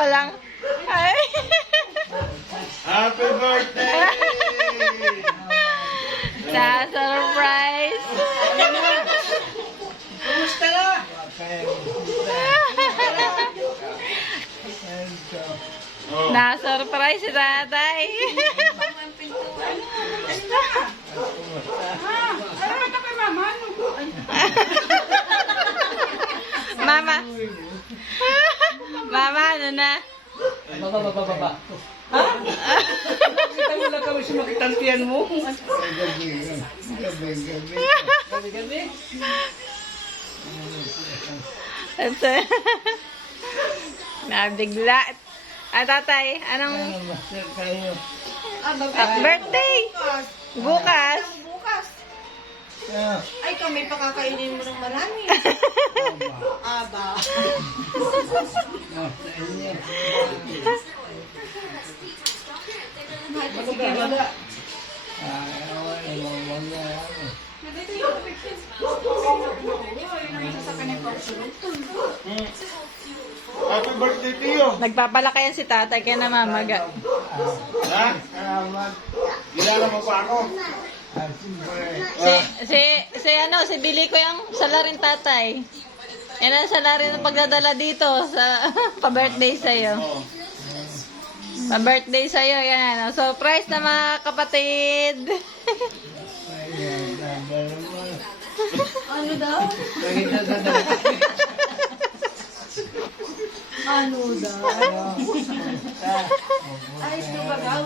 ko lang. Ay. Happy birthday! Sa surprise. Kumusta na? Oh. Na-surprise si tatay. Mama. Mama, ano na? Baba. Ha? Kita mo lang kami sumakitantiyan mo. Gabi-gabi. Ito. Nabigla. Tatay, anong birthday? Bukas. Bukas. Ay, kami pakakainin mo ng marami. Aba. Happy birthday to you! Nagpapalakayan si tatay kaya namamaga. Ha? Kilala mo pa ako? Si Billy ko yung salarin tatay. Yan ang salarin ng pagdadala dito sa pa-birthday sa'yo. Oh. Pa-birthday sa'yo, yan. Surprise na mga kapatid. Ano daw? Ano daw? Ay, ito ba daw?